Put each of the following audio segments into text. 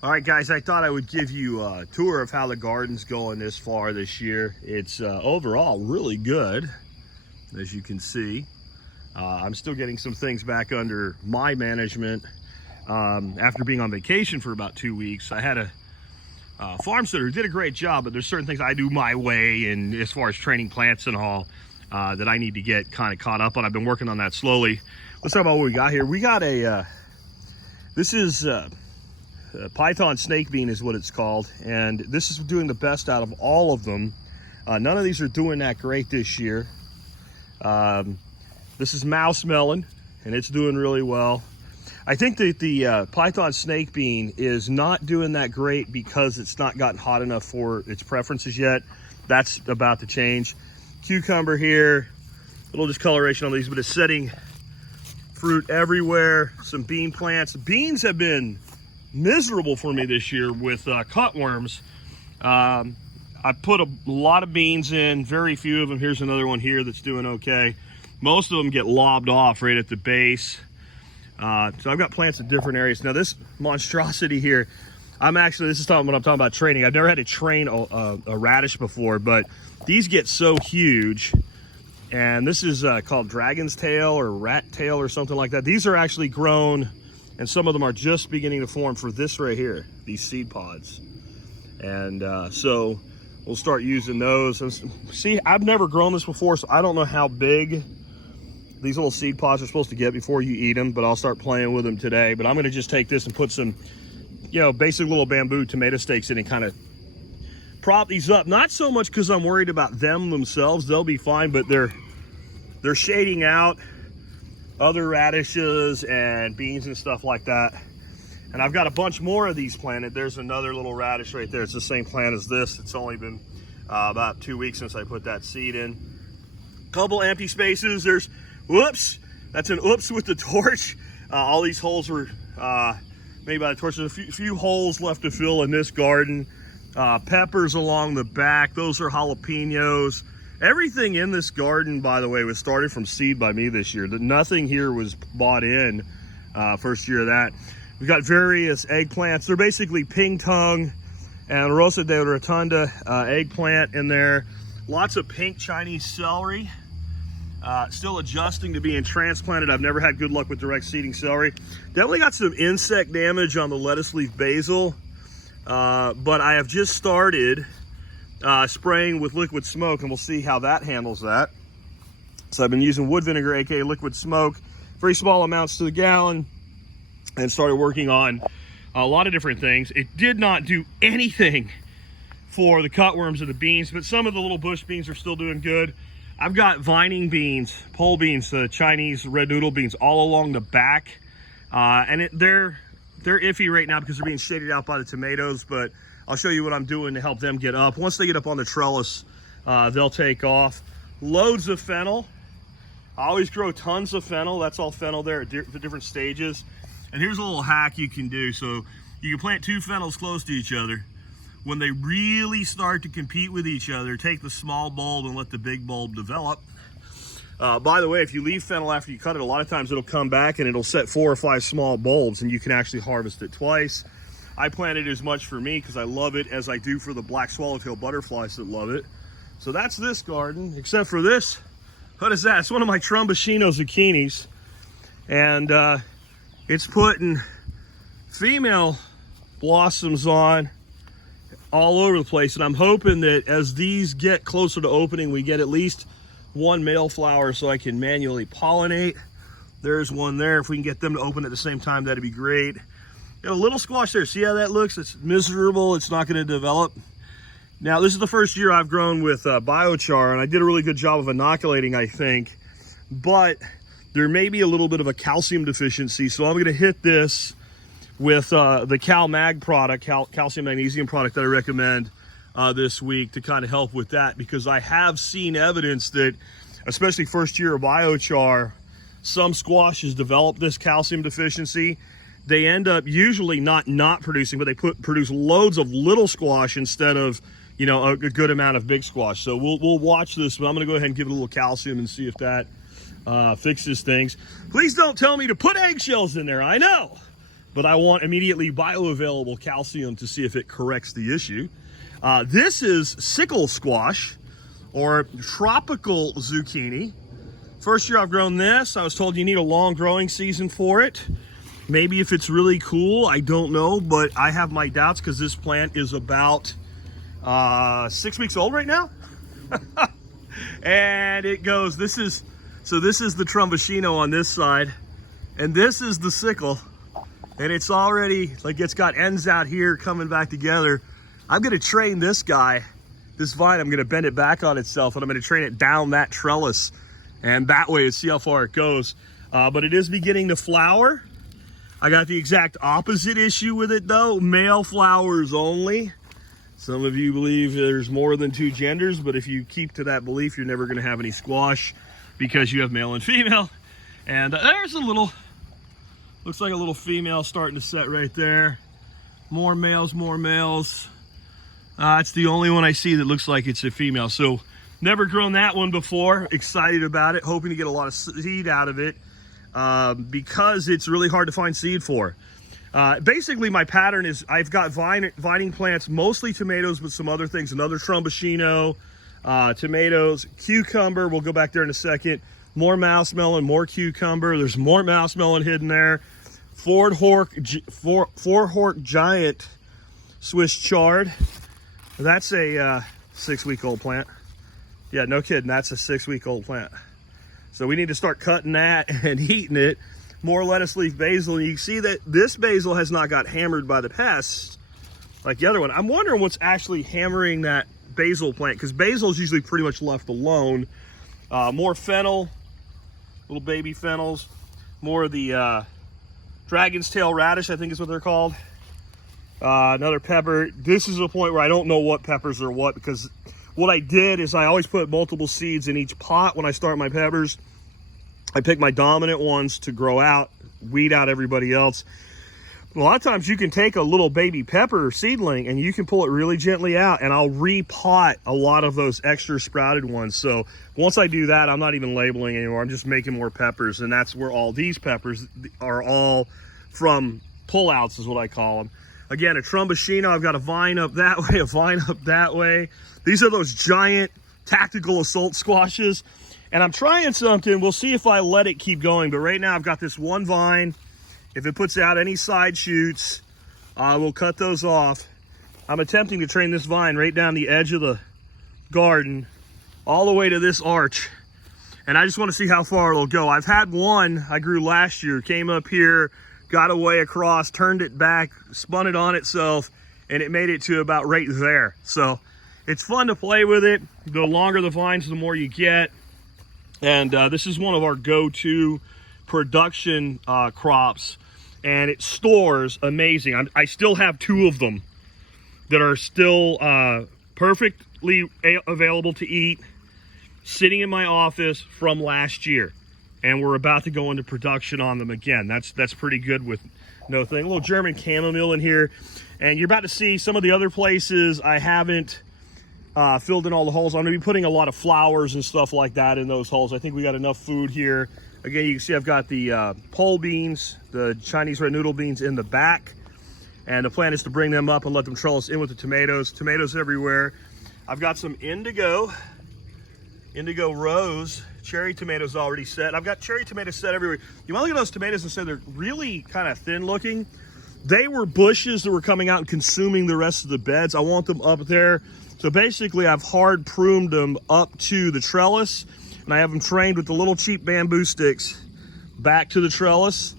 All right, guys, I thought I would give you a tour of how the garden's going this far this year. It's overall really good, as you can see. I'm still getting some things back under my management. After being on vacation for about 2 weeks, I had a farm sitter who did a great job, but there's certain things I do my way, and as far as training plants and all, that I need to get kind of caught up on. I've been working on that slowly. Let's talk about what we got here. We got this is Python snake bean is what it's called, and this is doing the best out of all of them. None of these are doing that great this year. This is mouse melon, and it's doing really well. I think that the Python snake bean is not doing that great because it's not gotten hot enough for its preferences yet. That's about to change. Cucumber here, a little discoloration on these, but it's setting fruit everywhere. Some bean plants. Beans have been miserable for me this year with cutworms. I put a lot of beans in, very few of them. Here's another one here that's doing okay. Most of them get lobbed off right at the base. So I've got plants in different areas. Now this monstrosity here, this is talking what I'm talking about training. I've never had to train a radish before, but these get so huge. And this is called dragon's tail or rat tail or something like that. These are actually grown, and some of them are just beginning to form for this right here, these seed pods. And so we'll start using those. And see, I've never grown this before, so I don't know how big these little seed pods are supposed to get before you eat them, but I'll start playing with them today. But I'm gonna just take this and put some, basic little bamboo tomato stakes in and kind of prop these up. Not so much because I'm worried about them themselves, they'll be fine, but they're shading out other radishes and beans and stuff like that. And I've got a bunch more of these planted. There's another little radish right there. It's the same plant as this. It's only been about 2 weeks since I put that seed in. Couple empty spaces. There's, whoops, that's an oops with the torch. All these holes were made by the torch. There's a few holes left to fill in this garden. Peppers along the back. Those are jalapenos. Everything in this garden, by the way, was started from seed by me this year. Nothing here was bought in first year of that. We've got various eggplants. They're basically ping tongue and Rosa de Rotunda eggplant in there. Lots of pink Chinese celery. Still adjusting to being transplanted. I've never had good luck with direct seeding celery. Definitely got some insect damage on the lettuce leaf basil. But I have just started spraying with liquid smoke, and we'll see how that handles that. So I've been using wood vinegar, aka liquid smoke, very small amounts to the gallon, and started working on a lot of different things. It did not do anything for the cutworms of the beans, but some of the little bush beans are still doing good. I've got vining beans, pole beans, Chinese red noodle beans all along the back, and they're iffy right now because they're being shaded out by the tomatoes, but I'll show you what I'm doing to help them get up. Once they get up on the trellis, they'll take off. Loads of fennel. I always grow tons of fennel. That's all fennel there at the different stages. And here's a little hack you can do. So you can plant two fennels close to each other. When they really start to compete with each other, take the small bulb and let the big bulb develop. By the way, if you leave fennel after you cut it, a lot of times it'll come back and it'll set 4 or 5 small bulbs, and you can actually harvest it twice. I planted as much for me because I love it as I do for the black swallowtail butterflies that love it. So that's this garden, except for this. What is that? It's one of my Tromboncino zucchinis. And it's putting female blossoms on all over the place. And I'm hoping that as these get closer to opening, we get at least one male flower so I can manually pollinate. There's one there. If we can get them to open at the same time, that'd be great. Got a little squash there. See how that looks? It's miserable. It's not going to develop. Now, this is the first year I've grown with biochar, and I did a really good job of inoculating, I think. But there may be a little bit of a calcium deficiency, so I'm going to hit this with the CalMag product, calcium magnesium product that I recommend this week to kind of help with that, because I have seen evidence that, especially first year of biochar, some squashes develop this calcium deficiency. They end up usually not producing, but they produce loads of little squash instead of, a good amount of big squash. So we'll watch this, but I'm going to go ahead and give it a little calcium and see if that fixes things. Please don't tell me to put eggshells in there. I know, but I want immediately bioavailable calcium to see if it corrects the issue. This is sickle squash, or tropical zucchini. First year I've grown this. I was told you need a long growing season for it. Maybe if it's really cool, I don't know, but I have my doubts because this plant is about 6 weeks old right now. And it goes, this is the Trumbashino on this side, and this is the sickle, and it's already, like, it's got ends out here coming back together. I'm gonna train this guy, this vine, I'm gonna bend it back on itself, and I'm gonna train it down that trellis, and that way see how far it goes. But it is beginning to flower. I got the exact opposite issue with it though, male flowers only. Some of you believe there's more than 2 genders, but if you keep to that belief, you're never gonna have any squash because you have male and female. And there's a little, looks like a little female starting to set right there. More males, more males. It's the only one I see that looks like it's a female. So never grown that one before, excited about it, hoping to get a lot of seed out of it because it's really hard to find seed for. Basically my pattern is I've got vining plants, mostly tomatoes, but some other things, another Trumbashino, tomatoes, cucumber, we'll go back there in a second, more mouse melon, more cucumber, there's more mouse melon hidden there, four hork giant Swiss chard. That's a 6-week-old plant. Yeah, no kidding, that's a 6-week-old plant. So we need to start cutting that and eating it. More lettuce leaf basil, and you can see that this basil has not got hammered by the pests like the other one. I'm wondering what's actually hammering that basil plant, because basil is usually pretty much left alone. More fennel, little baby fennels, more of the dragon's tail radish, I think is what they're called. Another pepper. This is a point where I don't know what peppers are what, because what I did is I always put multiple seeds in each pot when I start my peppers. I pick my dominant ones to grow out, weed out everybody else. A lot of times you can take a little baby pepper seedling and you can pull it really gently out, and I'll repot a lot of those extra sprouted ones. So once I do that, I'm not even labeling anymore. I'm just making more peppers, and that's where all these peppers are all from pullouts is what I call them. Again, a Trumbashino, I've got a vine up that way, a vine up that way. These are those giant tactical assault squashes. And I'm trying something, we'll see if I let it keep going, but right now I've got this one vine. If it puts out any side shoots, I will cut those off. I'm attempting to train this vine right down the edge of the garden, all the way to this arch. And I just want to see how far it'll go. I've had one I grew last year, came up here, got away across, turned it back, spun it on itself, and it made it to about right there. So it's fun to play with it. The longer the vines, the more you get. And this is one of our go-to production crops, and it stores amazing. I still have 2 of them that are still perfectly available to eat, sitting in my office from last year, and we're about to go into production on them again. That's pretty good with no thing. A little German chamomile in here, and you're about to see some of the other places I haven't filled in all the holes. I'm gonna be putting a lot of flowers and stuff like that in those holes. I think we got enough food here. Again, you can see I've got the pole beans, the Chinese red noodle beans in the back. And the plan is to bring them up and let them trellis in with the tomatoes. Tomatoes everywhere. I've got some indigo rose, cherry tomatoes already set. I've got cherry tomatoes set everywhere. You want to look at those tomatoes and say they're really kind of thin looking. They were bushes that were coming out and consuming the rest of the beds. I want them up there. So basically I've hard pruned them up to the trellis, and I have them trained with the little cheap bamboo sticks back to the trellis.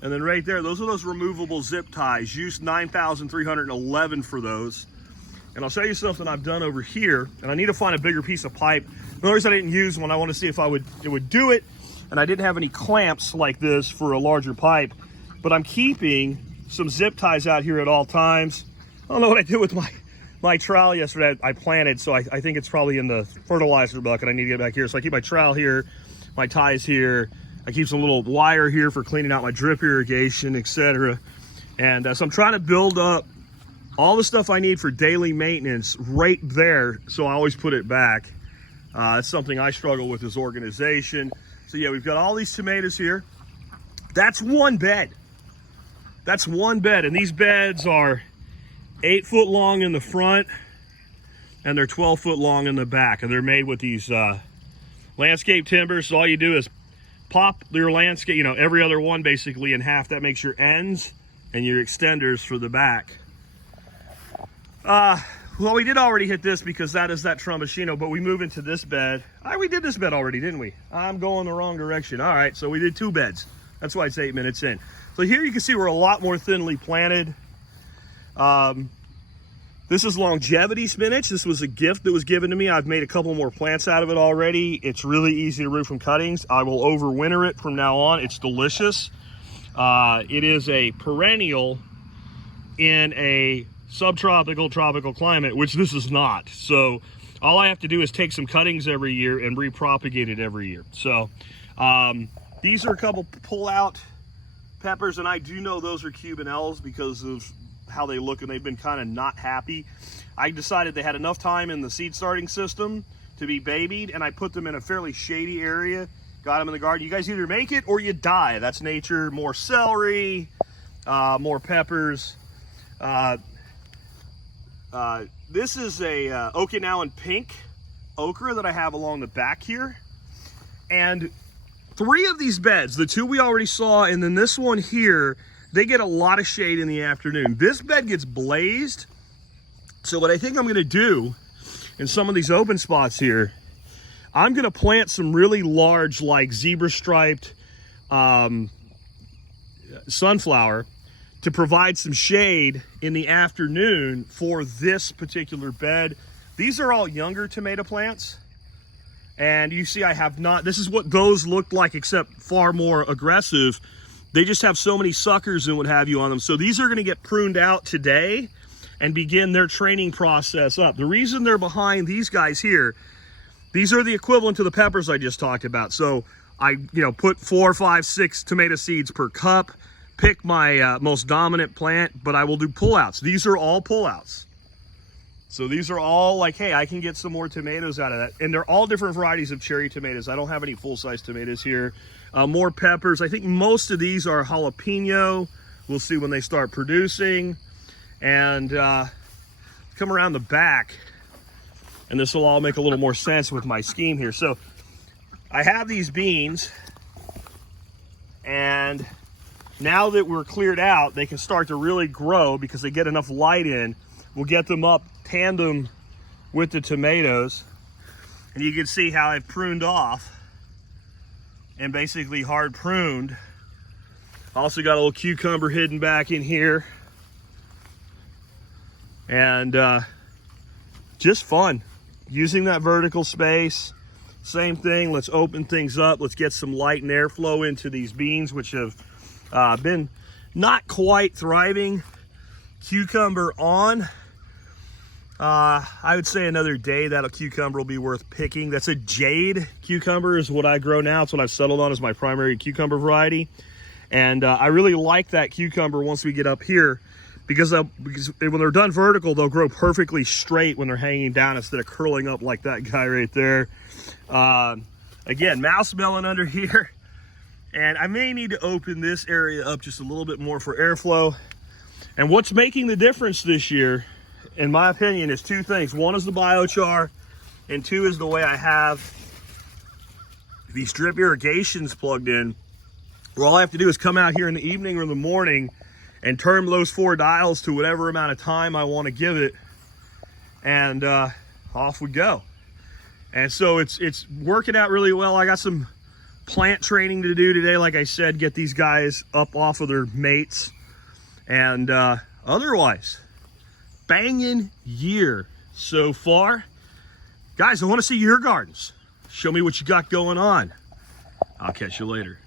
And then right there, those are those removable zip ties. Used 9,311 for those. And I'll show you something I've done over here, and I need to find a bigger piece of pipe. The only reason I didn't use one, I want to see if it would do it, and I didn't have any clamps like this for a larger pipe, but I'm keeping some zip ties out here at all times. I don't know what I did with my trowel yesterday. I planted, so I think it's probably in the fertilizer bucket. I need to get back here. So I keep my trowel here, my ties here. I keep some little wire here for cleaning out my drip irrigation, etc. And so I'm trying to build up all the stuff I need for daily maintenance right there, so I always put it back. It's something I struggle with, is organization. So yeah, we've got all these tomatoes here. That's one bed. That's one bed, and these beds are 8 foot long in the front, and they're 12 foot long in the back, and they're made with these landscape timbers. So all you do is pop your landscape, every other one basically in half. That makes your ends and your extenders for the back. Well, we did already hit this because that is that Trombocino, but we move into this bed. We did this bed already, didn't we? I'm going the wrong direction. All right, so we did 2 beds. That's why it's 8 minutes in. So here you can see we're a lot more thinly planted. This is longevity spinach. This was a gift that was given to me. I've made a couple more plants out of it already. It's really easy to root from cuttings. I will overwinter it from now on. It's delicious. It is a perennial in a subtropical, tropical climate, which this is not. So all I have to do is take some cuttings every year and repropagate it every year. So these are a couple pull-out peppers, and I do know those are Cubanelles because of how they look, and they've been kind of not happy. I decided they had enough time in the seed starting system to be babied, and I put them in a fairly shady area, got them in the garden. You guys either make it or you die. That's nature. More celery, more peppers. This is a Okinawan pink okra that I have along the back here. And 3 of these beds, the 2 we already saw, and then this one here, they get a lot of shade in the afternoon. This bed gets blazed. So what I think I'm gonna do in some of these open spots here, I'm gonna plant some really large, like zebra striped sunflower to provide some shade in the afternoon for this particular bed. These are all younger tomato plants. And you see I have not, this is what those looked like, except far more aggressive. They just have so many suckers and what have you on them. So these are gonna get pruned out today and begin their training process up. The reason they're behind these guys here, these are the equivalent to the peppers I just talked about. So I put 4, 5, 6 tomato seeds per cup, pick my most dominant plant, but I will do pullouts. These are all pullouts. So these are all like, hey, I can get some more tomatoes out of that. And they're all different varieties of cherry tomatoes. I don't have any full-size tomatoes here. More peppers. I think most of these are jalapeno. We'll see when they start producing. And come around the back, and this will all make a little more sense with my scheme here. So I have these beans, and now that we're cleared out, they can start to really grow because they get enough light in. We'll get them up tandem with the tomatoes. And you can see how I've pruned off and basically hard pruned. Also got a little cucumber hidden back in here. And just fun. Using that vertical space. Same thing, let's open things up. Let's get some light and airflow into these beans, which have been not quite thriving. Cucumber on. I would say another day that a cucumber will be worth picking. That's a jade cucumber is what I grow now. It's what I've settled on as my primary cucumber variety. And I really like that cucumber once we get up here because when they're done vertical, they'll grow perfectly straight when they're hanging down instead of curling up like that guy right there. Again, mouse melon under here. And I may need to open this area up just a little bit more for airflow. And what's making the difference this year, in my opinion, is 2 things. 1 is the biochar, and 2 is the way I have these drip irrigations plugged in, where all I have to do is come out here in the evening or in the morning and turn those 4 dials to whatever amount of time I want to give it, and off we go. And so it's working out really well. I got some plant training to do today, like I said, get these guys up off of their mates. And otherwise, banging year so far. Guys, I want to see your gardens. Show me what you got going on. I'll catch you later.